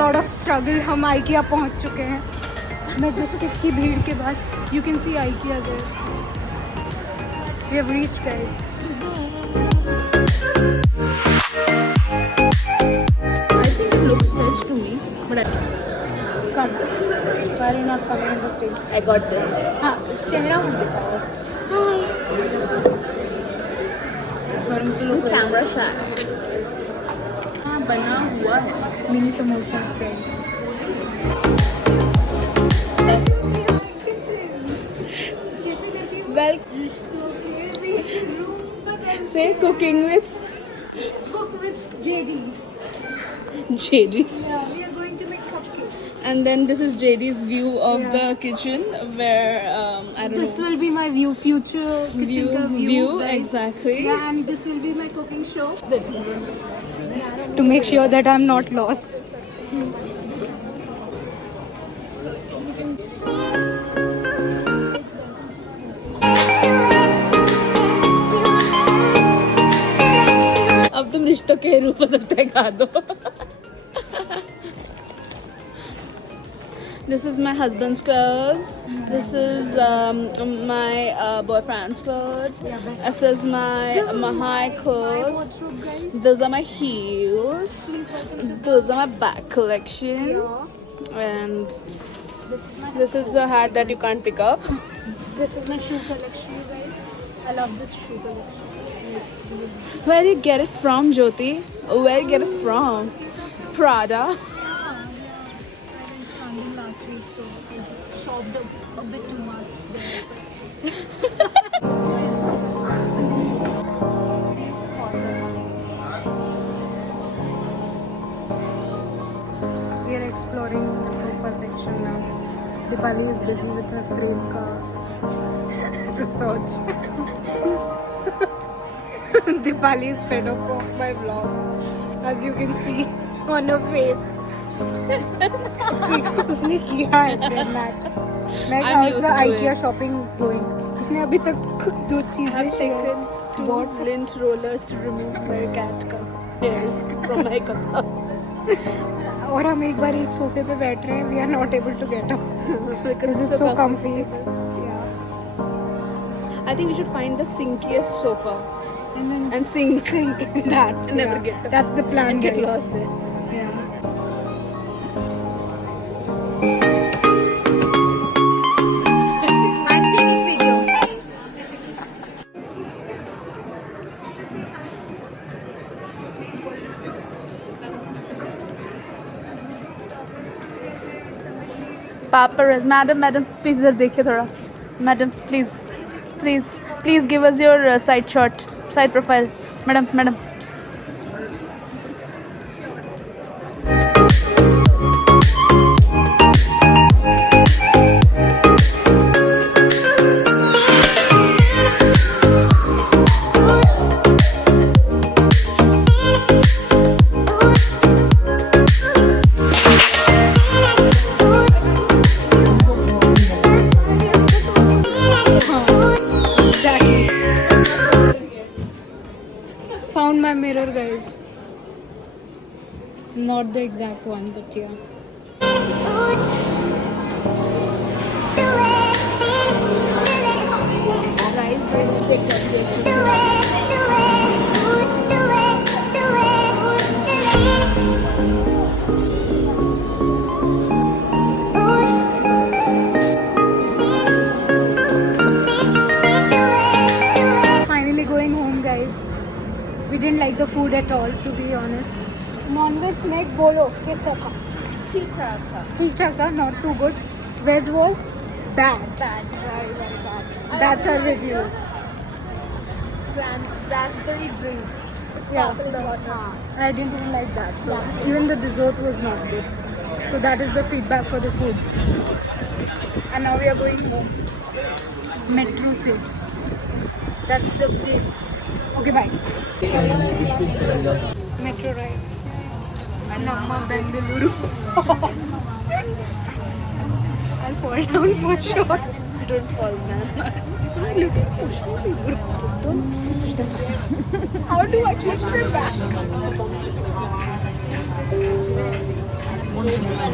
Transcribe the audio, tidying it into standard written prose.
lot of struggle हम IKEA पहुंच चुके हैं. Majestic की भीड़ के बाद you can see IKEA there. We have reached guys. I think it looks nice to me, but Come. Why are you not coming in the frame? I got this. हाँ चेहरा मत दिखाओ. Going to look camera shy. हाँ बना हुआ है. Mini samosa friend. Well, say cooking with Cook with JD. JD. Yeah, we are going to make cupcakes. And then this is JD's view of Yeah. the kitchen, where I don't This know. will be my view, future kitchen ka view, guys. Exactly. Yeah, and this will be my cooking show. To make sure that I'm not lost. अब तुम रिश्तों के रूप बदलते गा दो. This is my husband's clothes. This is my boyfriend's clothes. This is my high clothes. Wardrobe, guys. Those are my heels. Please welcome to Those are my bag collection. And this is the hat that you can't pick up. This is my shoe collection, you guys. I love this shoe collection. Where do you get it from, Jyoti? Where do you get it from? Prada. Last week, so I just shopped a bit too much there. We are exploring the sofa section now. Dipali is busy with her frame ka research. Dipali is fed up of my vlog, as you can see on her face. उसने किया है मैं house में IKEA shopping going. उसने अभी तक दो चीजें Taken two lint rollers to remove my cat hairs from my cup. और हम एक बार इस सोफे पे बैठ रहे हैं. We are not able to get up because it's so comfy. I think we should find the sinkiest sofa And then and sink that and never get up. That's the plan. And get guys. lost there. Yeah. I'm taking video. Paparazzi, madam, please इधर देखिए थोड़ा. Madam, please give us your side shot, side profile. Madam. Found my mirror, guys. Not the exact one, but yeah. Guys, let's pick up this. Finally going home, guys. We didn't like the food at all, to be honest. Non-veg में बोलो कैसा था? ठीक ठाक था, not too good. Veg was bad. very bad. That's our review. Raspberry drink. Yeah. I didn't even like that. So even the dessert was not good. So that is the feedback for the food. And now we are going home. Metro se. That's the place. Okay, bye. Metro ride. Namma Bengaluru. I'll fall down for sure. Don't fall, man. Look, push me, bro. Don't push them back. How do I push them back? close to my